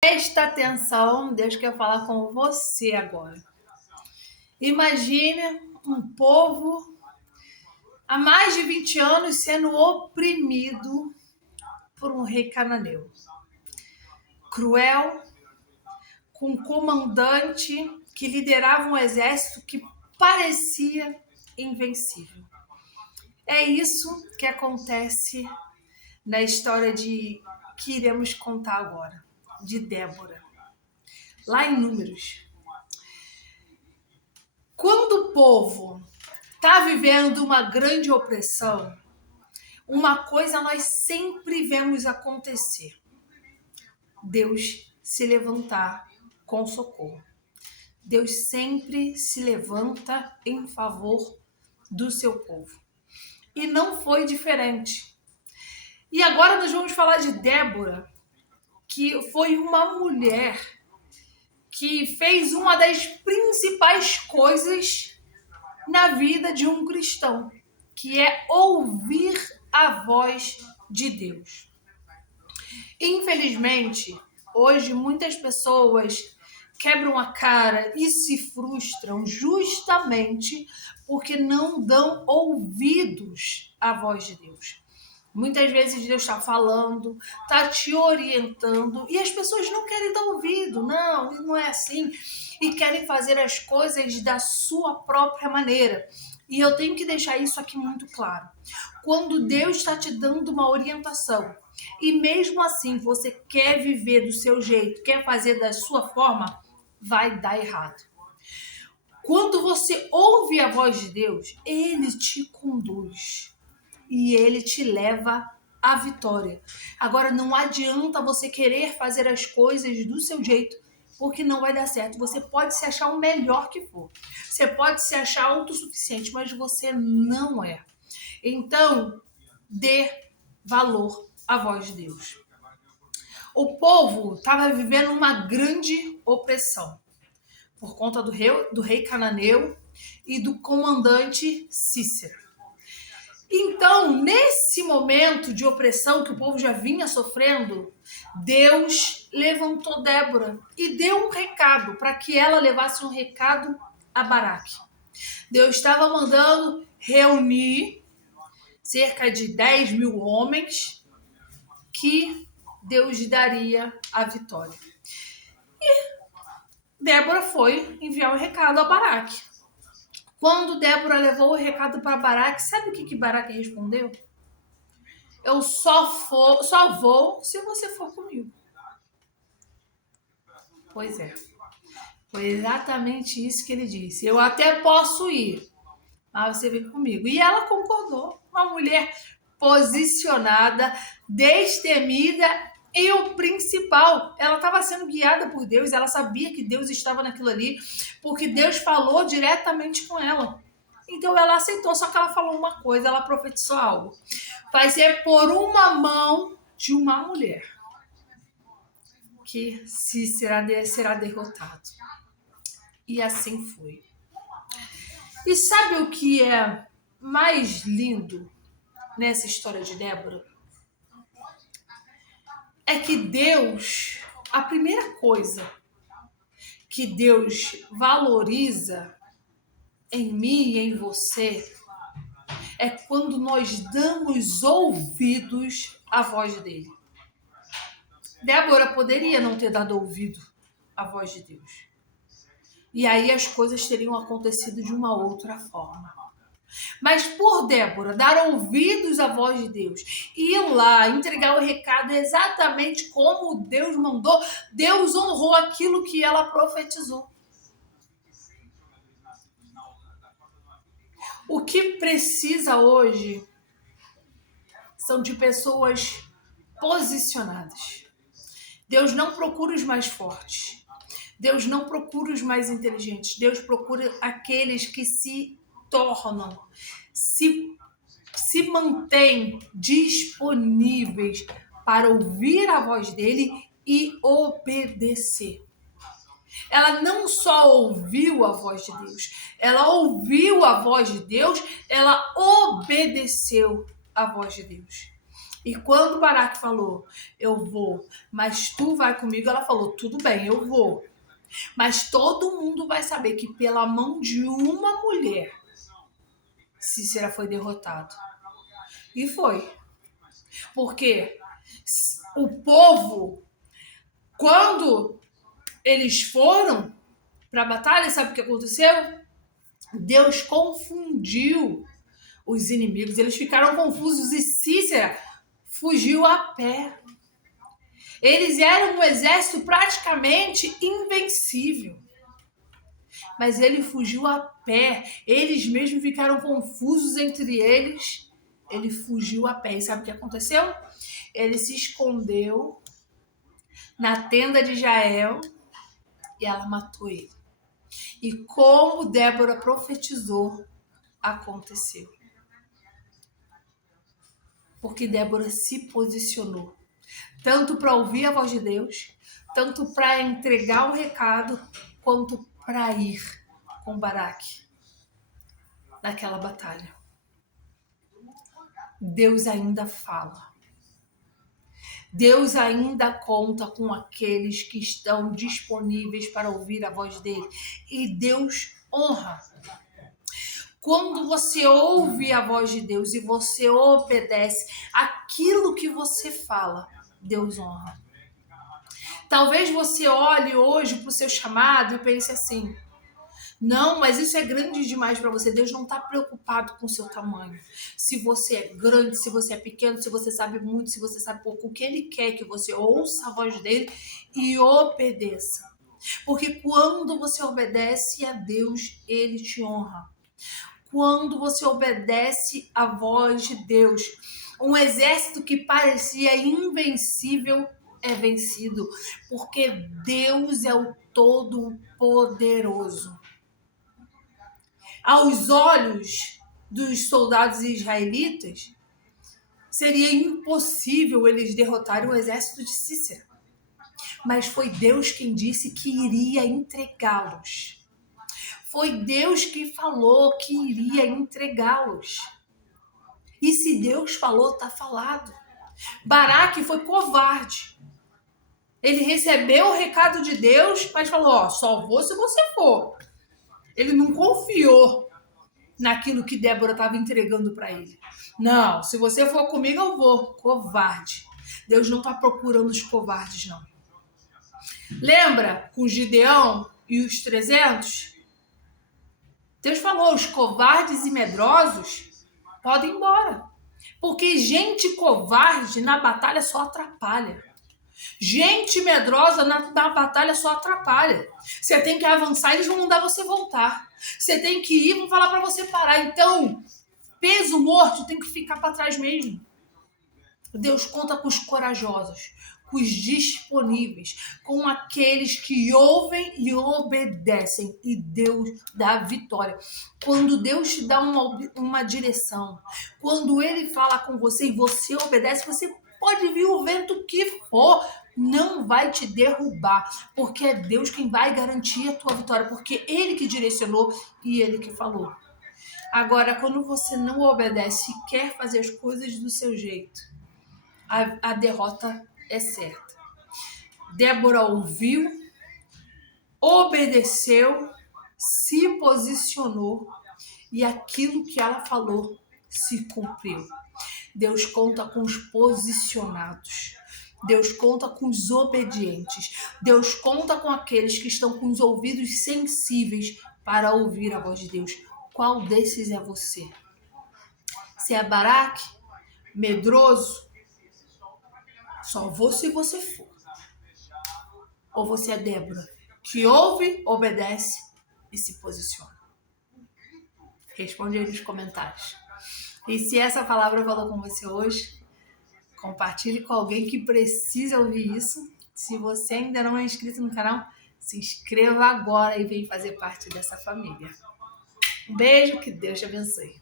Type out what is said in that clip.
Presta atenção, Deus quer falar com você agora. Imagine um povo há mais de 20 anos sendo oprimido por um rei cananeu. Cruel, com um comandante que liderava um exército que parecia invencível. É isso que acontece na história que iremos contar agora, de Débora. Lá em Números. Quando o povo está vivendo uma grande opressão, uma coisa nós sempre vemos acontecer: Deus se levantar com socorro. Deus sempre se levanta em favor do seu povo. E não foi diferente. E agora nós vamos falar de Débora, que foi uma mulher que fez uma das principais coisas na vida de um cristão, que é ouvir a voz de Deus. Infelizmente, hoje muitas pessoas quebram a cara e se frustram justamente porque não dão ouvidos à voz de Deus. Muitas vezes Deus está falando, está te orientando e as pessoas não querem dar ouvido. Não é assim. E querem fazer as coisas da sua própria maneira. E eu tenho que deixar isso aqui muito claro. Quando Deus está te dando uma orientação e mesmo assim você quer viver do seu jeito, quer fazer da sua forma, vai dar errado. Quando você ouve a voz de Deus, Ele te conduz e Ele te leva à vitória. Agora, não adianta você querer fazer as coisas do seu jeito, porque não vai dar certo. Você pode se achar o melhor que for. Você pode se achar autossuficiente, mas você não é. Então, dê valor à voz de Deus. O povo estava vivendo uma grande opressão por conta do rei cananeu e do comandante Cícero. Então, nesse momento de opressão que o povo já vinha sofrendo, Deus levantou Débora e deu um recado para que ela levasse um recado a Baraque. Deus estava mandando reunir cerca de 10 mil homens que Deus daria a vitória. E Débora foi enviar o recado a Baraque. Quando Débora levou o recado para Baraque, sabe o que Baraque respondeu? Eu só vou se você for comigo. Pois é. Foi exatamente isso que ele disse. Eu até posso ir, mas você vem comigo. E ela concordou. Uma mulher posicionada, destemida e o principal, ela estava sendo guiada por Deus, ela sabia que Deus estava naquilo ali, porque Deus falou diretamente com ela. Então ela aceitou, só que ela falou uma coisa, ela profetizou algo. Vai ser por uma mão de uma mulher que será derrotado. E assim foi. E sabe o que é mais lindo nessa história de Débora? É que Deus, a primeira coisa que Deus valoriza em mim e em você é quando nós damos ouvidos à voz dele. Débora poderia não ter dado ouvido à voz de Deus. E aí as coisas teriam acontecido de uma outra forma. Mas por Débora dar ouvidos à voz de Deus, ir lá, entregar o recado exatamente como Deus mandou, Deus honrou aquilo que ela profetizou. O que precisa hoje são de pessoas posicionadas. Deus não procura os mais fortes. Deus não procura os mais inteligentes. Deus procura aqueles que se tornam, se mantêm disponíveis para ouvir a voz dele e obedecer. Ela não só ouviu a voz de Deus, ela ouviu a voz de Deus, ela obedeceu a voz de Deus. E quando Baraque falou, eu vou, mas tu vai comigo, ela falou, tudo bem, eu vou. Mas todo mundo vai saber que pela mão de uma mulher, Cícera foi derrotado. E foi. Porque o povo, quando eles foram para a batalha, sabe o que aconteceu? Deus confundiu os inimigos. Eles ficaram confusos e Cícera fugiu a pé. Eles eram um exército praticamente invencível. Mas ele fugiu a pé. Eles mesmos ficaram confusos entre eles. Ele fugiu a pé. E sabe o que aconteceu? Ele se escondeu na tenda de Jael e ela matou ele. E como Débora profetizou, aconteceu. Porque Débora se posicionou. Tanto para ouvir a voz de Deus, tanto para entregar o recado, quanto para ir com Baraque naquela batalha. Deus ainda fala. Deus ainda conta com aqueles que estão disponíveis para ouvir a voz dele. E Deus honra. Quando você ouve a voz de Deus e você obedece aquilo que você fala, Deus honra. Talvez você olhe hoje para o seu chamado e pense assim, não, mas isso é grande demais para você. Deus não está preocupado com o seu tamanho. Se você é grande, se você é pequeno, se você sabe muito, se você sabe pouco. O que ele quer é que você ouça a voz dele e obedeça. Porque quando você obedece a Deus, ele te honra. Quando você obedece a voz de Deus, um exército que parecia invencível é vencido. Porque Deus é o Todo-Poderoso. Aos olhos dos soldados israelitas, seria impossível eles derrotarem o exército de Cícera. Mas foi Deus quem disse que iria entregá-los. Foi Deus que falou que iria entregá-los. E se Deus falou, está falado. Baraque foi covarde. Ele recebeu o recado de Deus, mas falou, ó, só vou se você for. Ele não confiou naquilo que Débora estava entregando para ele. Não, se você for comigo, eu vou. Covarde. Deus não está procurando os covardes, não. Lembra com Gideão e os 300? Deus falou, os covardes e medrosos podem ir embora. Porque gente covarde na batalha só atrapalha. Gente medrosa na batalha só atrapalha. Você tem que avançar, eles vão mandar você voltar. Você tem que ir, vão falar para você parar. Então, peso morto tem que ficar para trás mesmo. Deus conta com os corajosos, com os disponíveis, com aqueles que ouvem e obedecem. E Deus dá a vitória. Quando Deus te dá uma direção, quando Ele fala com você e você obedece, você pode vir o vento que for, não vai te derrubar, porque é Deus quem vai garantir a tua vitória, porque Ele que direcionou e Ele que falou. Agora, quando você não obedece e quer fazer as coisas do seu jeito, a derrota é certa. Débora ouviu, obedeceu, se posicionou e aquilo que ela falou se cumpriu. Deus conta com os posicionados. Deus conta com os obedientes. Deus conta com aqueles que estão com os ouvidos sensíveis para ouvir a voz de Deus. Qual desses é você? Se é Baraque, medroso, só vou se você for. Ou você é Débora, que ouve, obedece e se posiciona? Responde aí nos comentários. E se essa palavra falou com você hoje, compartilhe com alguém que precisa ouvir isso. Se você ainda não é inscrito no canal, se inscreva agora e vem fazer parte dessa família. Um beijo, que Deus te abençoe.